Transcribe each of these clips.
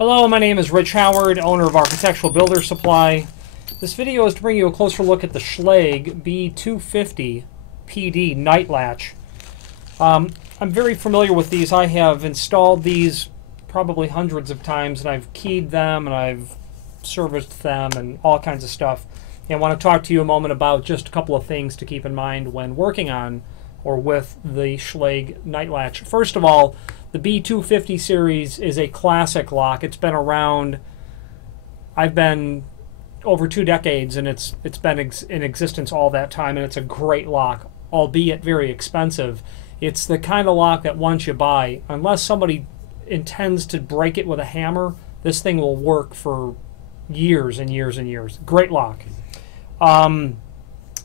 Hello, my name is Rich Howard, owner of Architectural Builder Supply. This video is to bring you a closer look at the Schlage B250PD Night Latch. I'm very familiar with these. I have installed these probably hundreds of times, and I've keyed them and I've serviced them and all kinds of stuff. And I want to talk to you a moment about just a couple of things to keep in mind when working on or with the Schlage Night Latch. First of all, the B250 series is a classic lock. It's been around, I've been over 2 decades, and it's been in existence all that time, and it's a great lock, albeit very expensive. It's the kind of lock that once you buy, unless somebody intends to break it with a hammer, this thing will work for years and years and years. Great lock.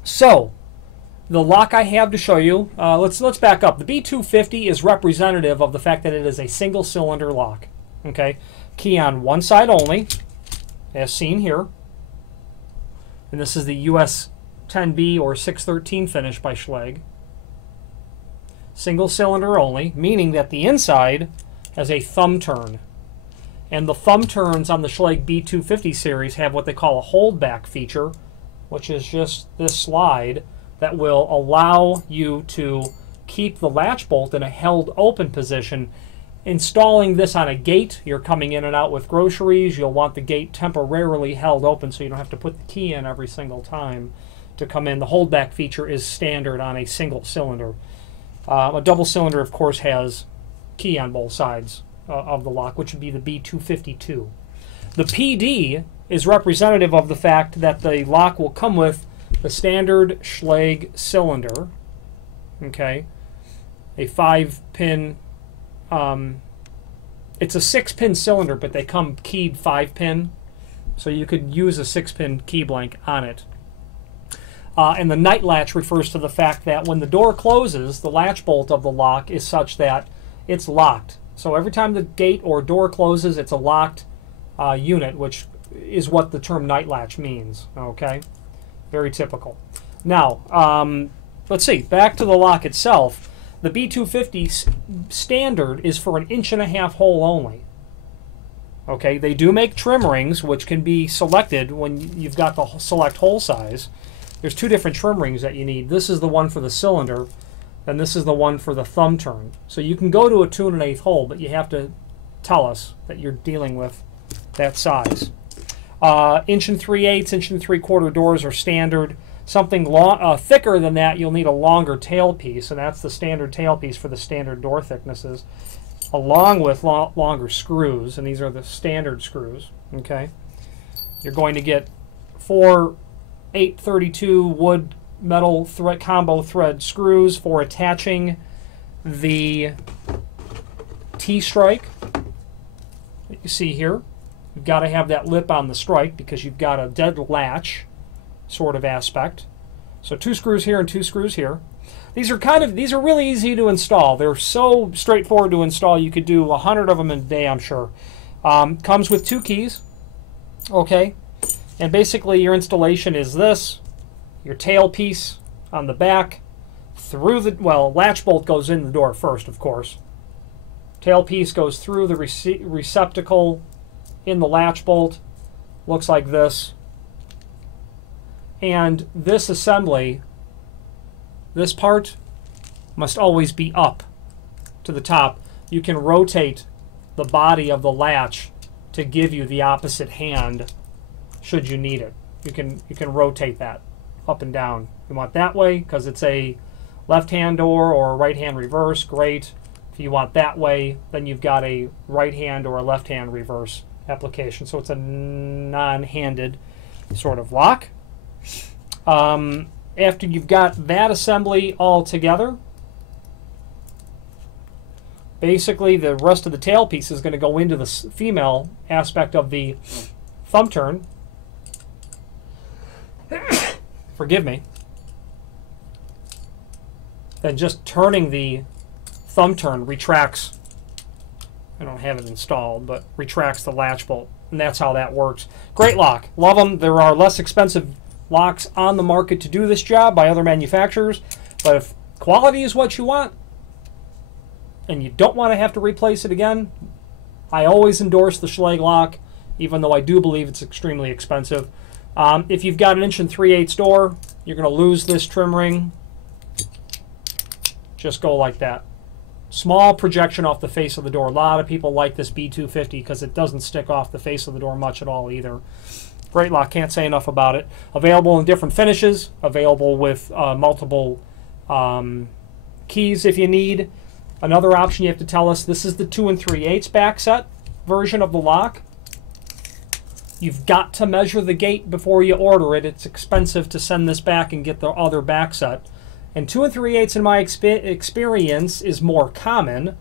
So, the lock I have to show you, let's back up. The B250 is representative of the fact that it is a single cylinder lock. Okay, key on one side only, as seen here. And this is the US 10B or 613 finish by Schlage. Single cylinder only, meaning that the inside has a thumb turn. And the thumb turns on the Schlage B250 series have what they call a holdback feature, which is just this slide that will allow you to keep the latch bolt in a held open position. Installing this on a gate, you're coming in and out with groceries, you'll want the gate temporarily held open so you don't have to put the key in every single time to come in. The holdback feature is standard on a single cylinder. A double cylinder, of course, has key on both sides of the lock, which would be the B252. The PD is representative of the fact that the lock will come with the standard Schlage cylinder, okay, a 5-pin, it's a 6-pin cylinder, but they come keyed 5-pin, so you could use a 6-pin key blank on it. And the night latch refers to the fact that when the door closes, the latch bolt of the lock is such that it's locked. So every time the gate or door closes, it's a locked unit, which is what the term night latch means, okay? Very typical. Now, let's see, back to the lock itself. The B250 standard is for an 1.5-inch hole only. Okay, they do make trim rings, which can be selected when you've got the select hole size. There's 2 different trim rings that you need. This is the one for the cylinder, and this is the one for the thumb turn. So you can go to a 2 1/8 hole, but you have to tell us that you're dealing with that size. 1 3/8, 1 3/4 doors are standard. Something thicker than that, you'll need a longer tailpiece, and that's the standard tailpiece for the standard door thicknesses, along with longer screws, and these are the standard screws. Okay, you're going to get 4 832 wood metal thread combo thread screws for attaching the T-strike that you see here. You've got to have that lip on the strike because you've got a dead latch sort of aspect. So 2 screws here and 2 screws here. These are really easy to install. They're so straightforward to install. You could do 100 of them in a day, I'm sure. Comes with 2 keys. Okay, and basically your installation is this: your tailpiece on the back, through the, well, latch bolt goes in the door first, of course. Tailpiece goes through the receptacle in the latch bolt, looks like this. And this assembly, this part, must always be up to the top. You can rotate the body of the latch to give you the opposite hand should you need it. You can rotate that up and down. You want that way because it's a left-hand door or a right-hand reverse, great. If you want that way, then you've got a right-hand or a left-hand reverse application. So it's a non-handed sort of lock. After you've got that assembly all together, basically the rest of the tailpiece is going to go into the female aspect of the thumb turn. Forgive me. Then just turning the thumb turn retracts, I don't have it installed, but retracts the latch bolt. And that's how that works. Great lock. Love them. There are less expensive locks on the market to do this job by other manufacturers, but if quality is what you want and you don't want to have to replace it again, I always endorse the Schlage lock, even though I do believe it's extremely expensive. If you've got an 1 3/8 door, you're going to lose this trim ring. Just go like that. Small projection off the face of the door. A lot of people like this B250 because it doesn't stick off the face of the door much at all either. Great lock, can't say enough about it. Available in different finishes, available with multiple keys if you need. Another option you have to tell us, this is the 2 3/8 back set version of the lock. You've got to measure the gate before you order it. It's expensive to send this back and get the other back set. And 2 3/8 in my experience is more common.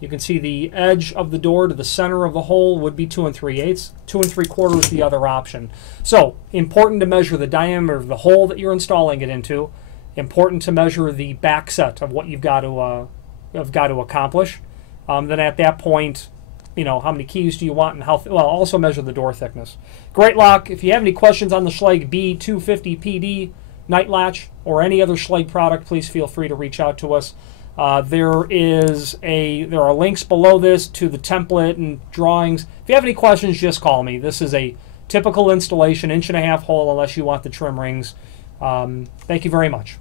You can see the edge of the door to the center of the hole would be 2 3/8. 2 3/4 the other option. So important to measure the diameter of the hole that you're installing it into. Important to measure the back set of what you've got to accomplish. Then at that point, you know, how many keys do you want and how, well, also measure the door thickness. Great lock. If you have any questions on the Schlage B250PD Night Latch or any other Schlage product, please feel free to reach out to us. There are links below this to the template and drawings. If you have any questions, just call me. This is a typical installation, 1.5 inch hole unless you want the trim rings. Thank you very much.